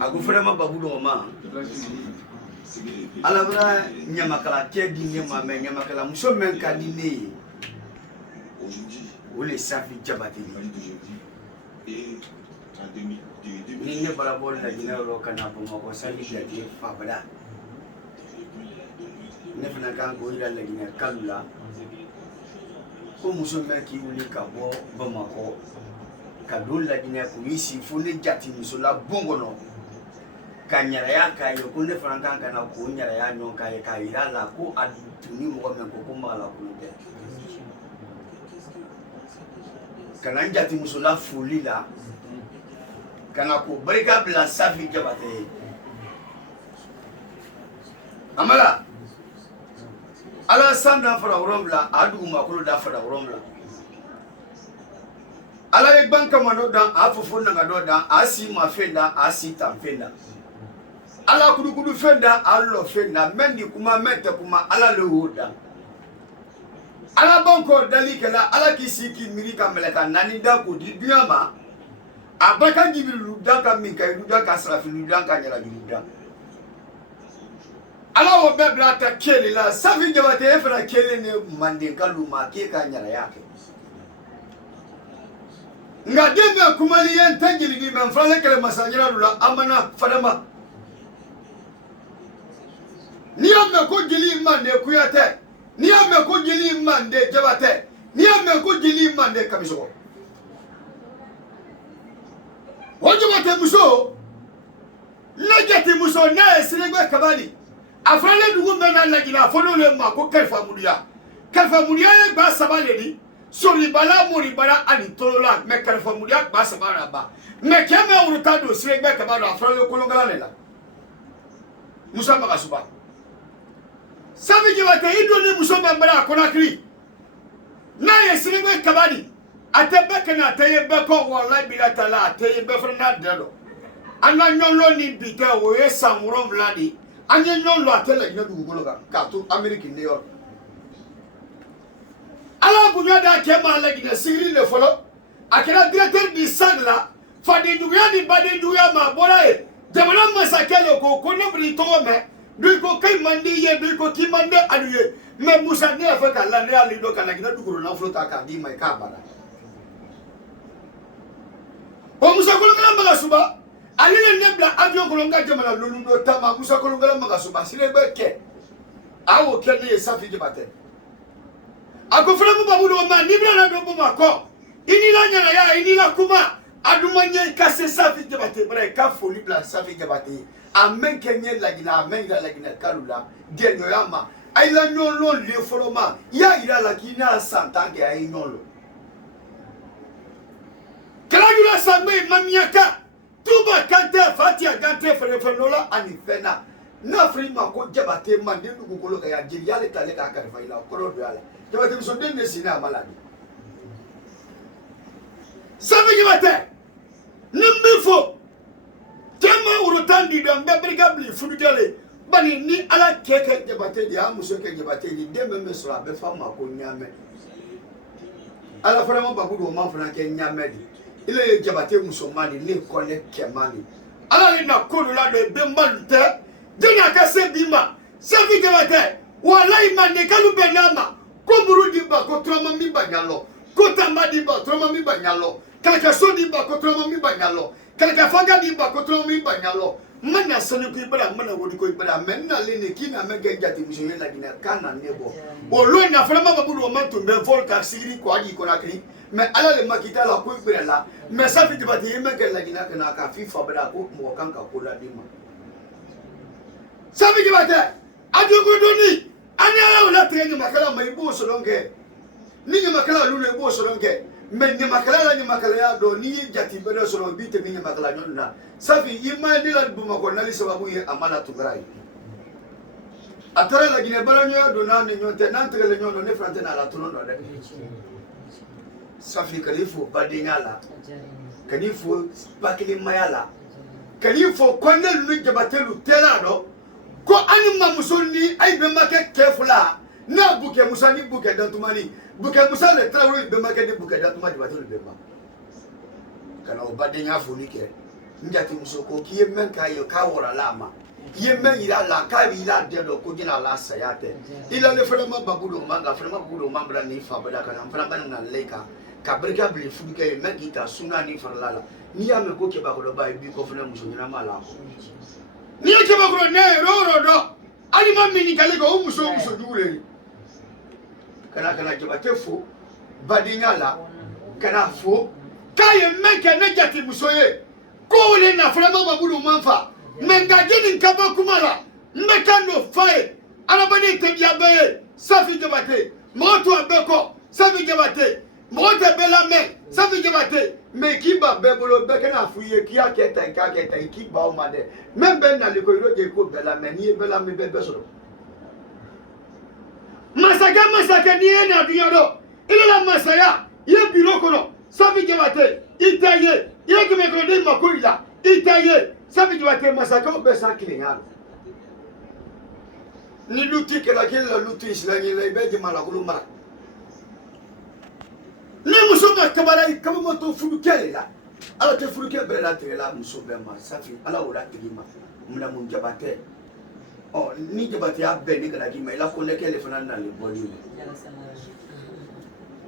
Aku frama babu do ma. Alabra nyamakala ke dinne ma me nyamakala muso men ka dinne. Ole safi jabati. Ni ne barabol la dina ro kana ko ko sali gadi fa bada. Ne fana kan ko ira la dina kalula. Ko muso men ki wuli ka bo Bamako. Ka dol la dina ko yisi fo ne jati muso la bongo no. Ka nyaraya ka yo ko ne fana kan kana ko nyaraya nyon ka ka ira la ko aduni mo men ko mala ko de. Kana jati muso la fuli la. Kana ko barika bila safi jabate. Amala ala sanda fara uromla adu makulu da fara uromla ala e banka mano dan afufu na do dan asi mafenda asi tamfenda ala kudu fenda allo fenda mendi kuma mete kuma ala le hoda ala banko dalikela ala kisiki mirika meleka nani da ko di biama abaka jibilu dan ka min kay du dan ka srafilu dan ka nyala du dan ala wo bebla ta kele la safi jabate efra kele ne mande kaluma ke ka nyara yake nga dembe kumali yen tangili gi ben fala kele masanyira lula amana fadama ni amme ko gili mande kuyate ni amme ko gili mande jabate ni amme ko gili mande kamiso wajibate muso najati muso na esirigwe kabani afrale dugu mena lagina fono le ma ko kalfa mudiya e ba sabale ni sori bala mori bala ani tolola me kalfa mudiya ba sabara ba me kema uruta do sirigwe kabani afrale kolongala lela musa magasuba sabi jibate ido ni muso mbara konakri na ye sirigwe kabani atebeke na teyebe ko wallahi bilatala ateyebe frena dedo ana nyolo ni bita wo ye samuro vladi anye nyolo atele ina dugugolo ka to America New York ala bunya da kema ala gina siri le folo akira directeur di sagla fadi duya ni badi duya ma borae jamana masakelo ko no brito me du ko kay mandi ye du ko ki mande aluye me musa ne fa ka la ne ali do kana gina duguro na flota ka di mai ka bara o musa ko ngala magasuba alile nebla avion kolonga jamana lulu do tama musa kolonga magasuba sile beke awo kele safi jabate ako fula mu babu do ma nibra na do buma ko ini la nyana ya ini la kuma adumanye kase safi jabate bre ka foli bla safi jabate amen kenye lagina amen ga lagina kalula de nyoyama ayla nyolo le foloma ya ira la kina santange ay nyolo kala jula sambe mamiaka tuba kante fatia gante frefenola anifena na frima ko jabate mande dugu kolo ka ya jiri yale tale ka ka faila kolo do yale jabate so denne sina maladi sabe jabate nimbifo tema urutandi do mbebriga bli fududele bani ni ala keke jabate di amuso ke jabate di deme mesra be fama ko nyame ala frama babudo man fana ke nyame di ile jabate musomani ni kone kemani ala ni na kolu la de bembalte dina ka sebima safi jabate wallahi mande kalu benama ko burudi ba ko troma mi banyalo ko tamba di ba troma mi banyalo kaka so di ba ko troma mi banyalo kaka faga di ba ko troma mi banyalo mana sanu ko ibara mana wodi ko ibara menna le ne kina mega jati musoye la gina kana nebo o lo na frama babudo manto be volka siri ko aji ko nakri mais ala le makita la ko ibara la mais ça fait debate yeme ke la gina kana ka fifa bada ko mo kanka ko la dima ça fait debate adu ko doni anya la trengi makala mai bo solonge ni makala lu le bo solonge mais ni makala ya do ni jati bada solo bite ni makala nyonna safi imani la buma ko nali sababu ye amana tugrai atara la gine bala nyo do na ni nyote nan tele nyo ne frante na la tulondo de safi kalifo badingala kalifo bakili mayala kalifo konne lu jabatelu telado ko anima musoni ay be make kefula na buke musani buke dantumani buke musale trawo be make de buke dantumani batelu be ma kana obadinga funike njati musoko ki men kayo ka wora lama yemen ira la ka ira de do ko gina la sayate ila le fere ma babudo manga fere ma babudo mambra ni fa bada kana fere ma na leka ka berka bli fuduke men kita suna ni fere la ni ya me ko ke ba ko ba bi ko fere muso nyina mala ko ni ke ba ko ne ro do ali ma mini kale ko muso dure kana ke ba ke fo badingala kana fo kaye menke ne jati musoye ko le na fere ma babudo manfa menga jini kaba kumala mekano faye arabani tedia be safi jabate moto abeko safi jabate moto bela me safi jabate me kiba bebolo bekena fuye kia keta kiba o made membe na liko iroje ko bela me ni bela me bebe soro masaka ni na dunyado ile la masaya ye biloko no safi jabate itaye ye kimekro de makoila itaye sabi jwate masaka obesa kilinga ni luti kala kila luti islami la ibeje mala kuluma ni musoba kabala kama moto fuduke la ala te fuduke bela te la musoba ma safi ala wala tigima muna mun jabate oh ni jabate abbe ni kala kima ila konde kele fanana le boli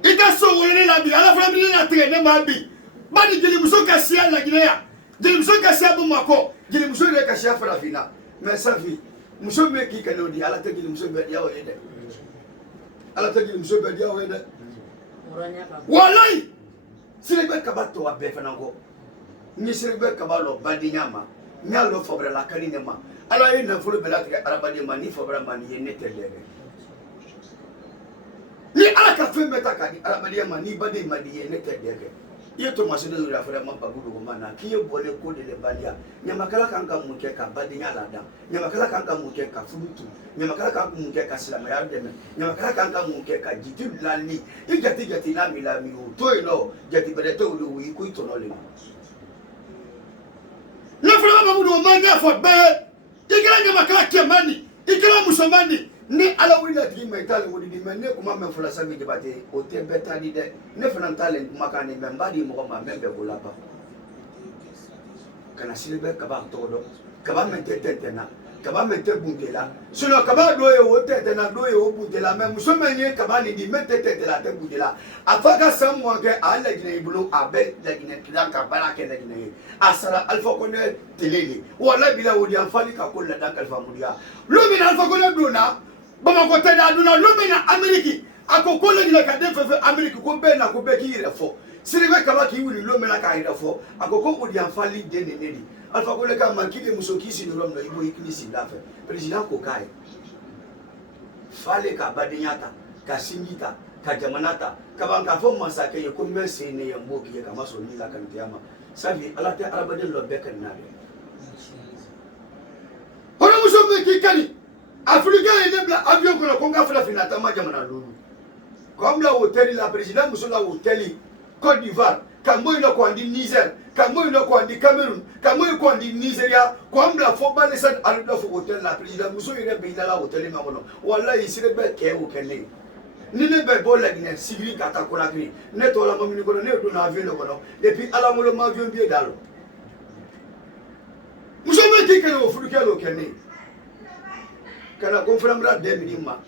ita so wole la bi ala fana bi na tigene ne ma bi badi jeli musoka sia la gineya jeli musoka sia bu mako jeli muso le ka sia fara fina mais safi muso me ki kanodi ala te jeli muso be dia o ede ala te jeli muso be dia o ede wallahi sirebe kabato abe fana ko ni sirebe kabalo badinyama nyalo fobre la kanine ma ala ina fulu be la te arabadi ma ni fobre ma ni nete lebe ni ala ka fe meta ka ni arabadi ma ni badi ma di nete lebe yeto masede ura fere ma babudu ko mana kiye bole ko de le balia nyamakala kanka muke ka badinya lada nyamakala kanka muke ka furutu nyamakala kanka muke ka silama ya deme nyamakala kanka muke ka jitu lali igati la milami o to ino jati bereto o wi ku to no le na fere ma babudu manga fo be igara nyamakala kemani igara musomani ni ala wila ti metale wodi di men ne kuma men fula sabi jabate o te betani de ne fana tale makane men badi mo ma men be bola ba kana silbe kaba todo kaba men tetena kaba men te bundela sino kaba doye o tetena doye o bundela men muso men ye kaba ni di men tetela te bundela afaka samwa ke ala gine ibulu abe la gine kidan ka bala ke la gine asara alfa kone telele wala bila wodi afali ka kolla dan kalfa mudia lumina alfa kone dona bama ko tena aduna lumina ameriki ako kole ni ka defefe ameriki ko be na ko be ki refo siribe kaba ki wuli lumina ka refo ako ko odi afali de nenedi alfa kole ka makide musokisi no romno ibo ikilisi dafe president ko kai fale ka badinyata ka singita ka jamanata ka banka fo masake ye ko mese ne ye mboki ye kama so ni la kan tiyama savi ala te arabade lo be kan nabe hono muso be ki kani Afrique est bla avion ko ko ngafla fina tama jamana lulu comme la hôtel la président muso la hôtel Côte d'Ivoire kambo ino ko andi Niger kambo ino ko andi Cameroun kambo ko andi Nigeria comme la fo ba lesan alu do fo hôtel la président muso ire be ila la hôtel ma wono wallahi sire be ke o kenne ni ne be bo la gine civil kata ko la gine ne to la mamini ko ne do na avion ko no depuis ala mo ma avion bi dalo muso be ki kene o furu ke lo kenne kana ko framra de minima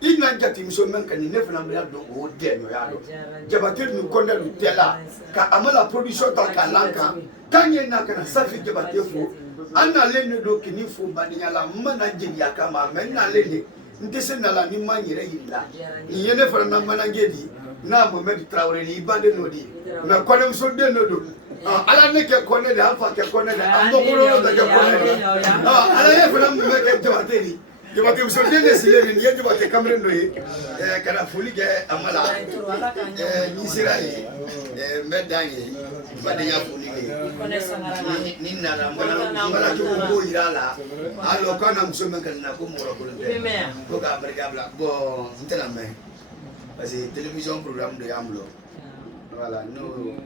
igna jati miso men kan ne framra do o de no ya do jabatir nu konda lu tela ka amala production ta kalanka kanye na kana safi jabatir fu anna lenne do kini fu baninya la mana jeli akama men na lenne ndese na la ni manyire yilla ni yene framna mana ngedi na Mohamed Traoré ni bande no di na kone miso de no do ala ne ke kone de alfa ke kone de amokoro de ke kone de ala ye framna me ke jabatir jabate muso dele sileni ni jabate Cameroun no yi kana foli ke amala ni sirai medani badenya foli ni nana mala ko bo irala alo kana muso men kana ko moro ko de ko ga barka bla bo ntela me parce que télévision programme de amlo voilà no oui